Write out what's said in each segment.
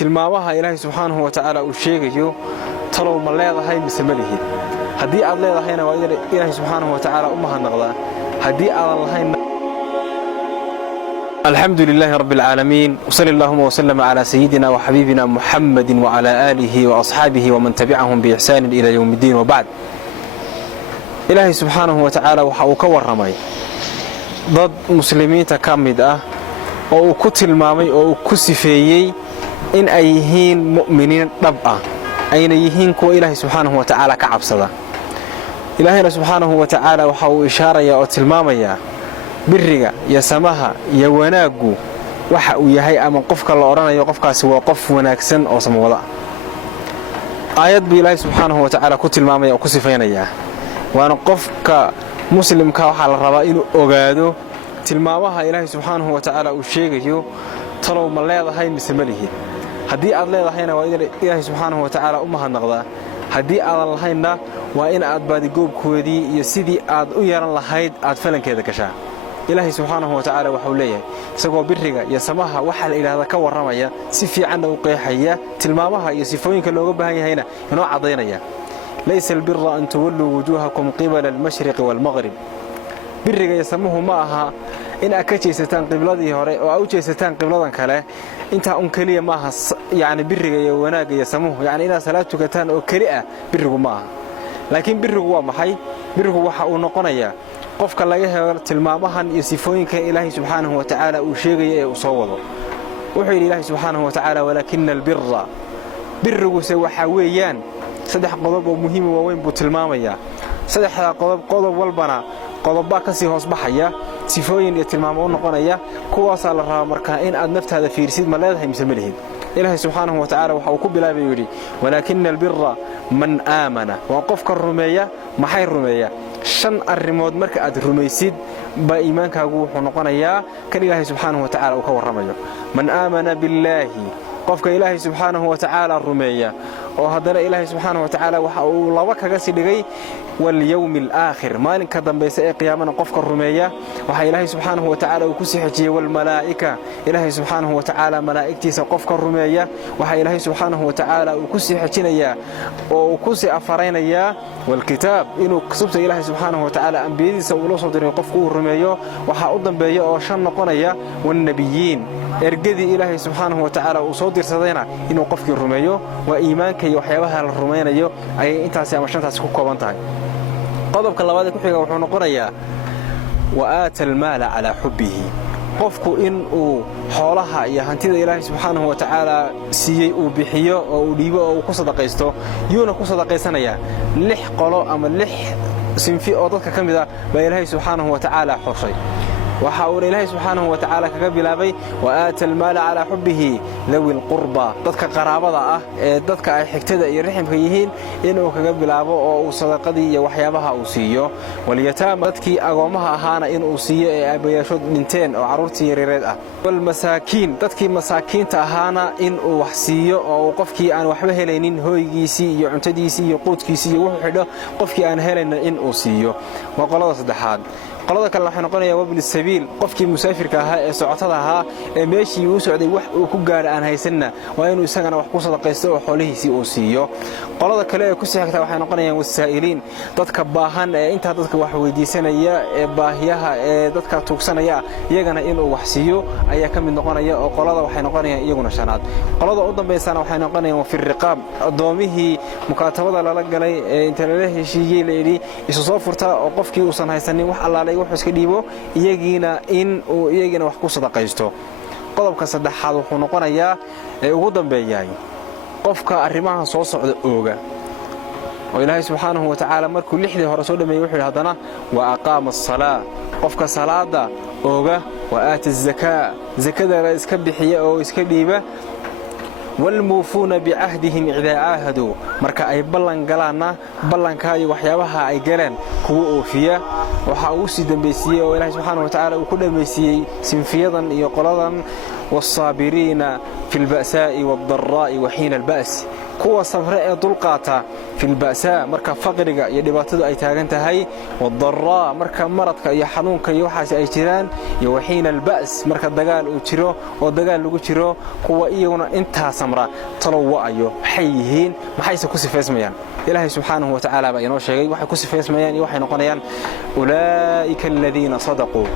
tilmaamaha Ilaahay subhanahu wa ta'ala uu sheegayo talow ma leedahay mise ma lihid hadii aad leedahayna waa Ilaahay subhanahu wa ta'ala u mahadnaqdaa hadii aad lahayn الحمد لله رب العالمين وصلى اللهم وسلم على سيدنا وحبيبنا محمد وعلى آله وأصحابه ومن تبعهم بإحسان إلى يوم الدين وبعد إلهي سبحانه وتعالى وحاوك ورمي ضد مسلمين تكامد أو كتل مامي أو كسفيي إن أيهين مؤمنين ربعا أين يهين كو إلهي سبحانه وتعالى كعب صدا إلهي سبحانه وتعالى وحاو إشارة يا أتل مامي biriga ya samaha ya wanaagu waxa uu yahay ama qofka la oranayo qofkaasi waa qof wanaagsan oo samawada aayad bi Ilaahay subhanahu wa ta'ala ku tilmaamay oo ku sifeynaya waana qofka muslimka waxa la rabaa inuu ogaado tilmaamaha Ilaahay subhanahu wa ta'ala uu sheegayo talow ma leedahay mise ma lihid hadii aad leedahayna waa Ilaahay subhanahu wa ta'ala u mahadnaqdaa hadii aad lahayna waa in aad baadi goobkoodii iyo sidii aad u yeeran lahayd aad falankeeda gashaa إلهي سبحانه وتعالى وحوليه سقوا بريغا يا سماها وحل إلى هذا كورمايا سفي عنه وقيحيا تلمامها يسفوين كلو بهاي هنا نوع عضينيا ليس البر أن تولوا وجوهكم قبل المشرق والمغرب بريغا يسموه معها إن أكتشي ستان قبلته أو أوجي ستان قبلتان كله أنت أنكلية معها يعني بريغا يوناق يسموه يعني إذا صلاتك تان أكلية بريغا معها لكن بريغا محي بريغا وحا ونقنيا qofka laga helo tilmaamahan iyo sifooyinka Ilaahay subhanahu wa ta'ala uu sheegay ee uu soo wado wuxuu Ilaahay subhanahu wa ta'ala walakinna albirra birrugu waxa weeyaan saddex qodob oo muhiim ah weyn buu tilmaamaya saddexda qodob walbana qodobba ka sii hoos baxaya sifooyin iyo tilmaamo u noqonaya kuwaas la raawo marka in aad naftaada fiirsid ma leedahay mise ma lihid Ilaahay subhanahu wa ta'ala waxa uu ku bilaabay yiri walakinna albirra man aamana wa qofka rumeeya maxay rumeeya shan arrimood marka aad rumaysid ba iimaankaagu wuxuu noqonayaa kan Ilaahay subhanahu wa ta'ala uu ka warramayo man aamana billahi qofka Ilaahay subhanahu wa ta'ala rumeeya oo hadana Ilaahay subhanahu wa ta'ala waxa uu laba kaga sii dhigay wal yawmil aakhir maalinka dambaysa ee qiyaamada qofka rumeeya waxa Ilaahay subhanahu wa ta'ala uu ku sii xijiyay wal malaa'ika Ilaahay subhanahu wa ta'ala malaa'iktiisa qofka rumeeya waxa Ilaahay subhanahu wa ta'ala uu ku sii xijinaya oo ku sii afareynaya wal kitaab inuu kasubta Ilaahay subhanahu wa ta'ala anbiyadiisa uu soo diray qofku uu rumeeyo waxa u dambeeya oo shan noqonaya wan nabiyyin ergadi Ilaahay subhanahu wa ta'ala uu soo dirsadayna inuu qofkii rumeeyo waa iimaanka iyo waxyaabaha la rumeeyo ay intaas ama shantaas ku kooban tahay qodobka labaad ee ku xiga wuxuu noqonayaa wa aatal maala ala hubbihi qofku in uu xoolaha iyo hantida Ilaahay subhanahu wa ta'ala siiyay uu bixiyo oo uu dhiibo oo ku sadaqaysto yuuna ku sadaqaysanaya lix qolo ama lix sinfi oo dadka kamid ah baa Ilaahay subhanahu wa ta'ala xorshay waxa uu Ilaahay subhanahu wa ta'ala kaga bilaabay wa aatal maala ala hubbihi lawil qurba dadka qaraabada ah ee dadka ay xigtada iyo riximka yihiin inuu kaga bilaabo oo uu sadaqadii iyo waxyaabaha uu siiyo waliyataama dadkii agoomaha ahaana inuu siiyo ee abayaasho dhinteen oo caruurtii yareed ah wal masaakiin dadkii masaakiinta ahaana inuu wax siiyo oo qofkii aan waxba helaynin hooygiisii iyo cuntadiisii iyo quudkiisii iyo wuxuu xidho qofkii aan helaynin inuu siiyo waa qolada saddexaad qolada kale waxay noqonayaan wabli sabiil qofkii musaafirka ahaa ee socotada ahaa ee meeshii uu socday wax uu ku gaar aan haysanna waa inuu isagana wax ku sadaqaysto oo xoolihiisii uu siiyo qolada kale ee ku sixigta waxay noqonayaan wasaa'iliin dadka baahan ee inta dadka wax weydiisanaya ee baahiyaha ee dadka tuugsanaya iyagana inuu wax siiyo ayaa ka mid noqonaya oo qolada waxay noqonayaan iyaguna shanaad qolada u dambeysana waxay noqonayaan fi riqaab adoomihii mukaatabada la galay ee inta la heshiiyay leeyri isu soo furta oo qofkii uu san haysanin wax allaale wuxuu iska dhiibo iyagina in uu iyagina wax ku sadaqaysto qodobka saddexaad wuxuu noqonayaa ee ugu dambeeyay qofka arrimaha soo socda ooga oo Ilaahay subhanahu wa ta'ala markuu lixdii hore soo dhameeyay wuxuu hadana wa aqama as-salaa qofka salaada ooga wa aata az-zakaa zakada iska bixiya oo iska dhiiba والموفون بعهدهم إذا عاهدوا marka ay ballan galaana ballankaayo waxyaabaha ay galeen kuwa oofiya waxa uu si dambeysiyay oo Ilaahay subhanahu wa ta'ala uu ku dhameysiyay sinfiyadan iyo qoladan والصابرين في البأساء والضراء وحين البأس kuwa sabra ee dulqaata fil ba'sa marka faqriga iyo dhibaatadu ay taagan tahay wadarra marka maradka iyo xanuunka iyo waxaas ay jiraan iyo waxiina alba's marka dagaal uu jiro oo dagaal lagu jiro kuwa iyaguna inta samra talawaayo waxay yihiin maxayse ku sifeysmayaan ilaahay subhanahu wa ta'ala baa inoo sheegay waxay ku sifeysmayaan iyo waxay noqonayaan ulaa'ika alladheena sadaqu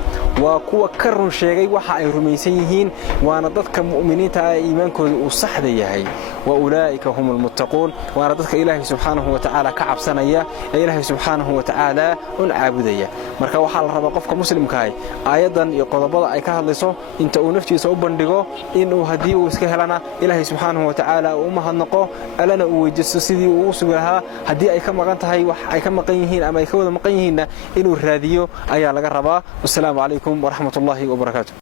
wa kuwa karun sheegay waxa ay rumaysan yihiin waana dadka mu'miniinta ah iimaankooda uu saxda yahay wa ulaa'ika hum المتقون وانا dadka ilaahay subhanahu wa ta'ala ka cabsanaya ilaahay subhanahu wa ta'ala un caabudaya marka waxa la rabaa qofka muslimka ah aayadan iyo qodobada ay ka hadlayso inta uu naftiisa u bandhigo inuu hadii uu iska helana ilaahay subhanahu wa ta'ala uu mahadnaqo alana uu wajhiso sidii uu sugaha hadii ay ka maqan tahay wax ay ka maqan yihiin ama ay ka wada maqan yihiin inuu raadiyo ayaa laga rabaa. Assalaamu alaykum wa rahmatullahi wa barakatuh.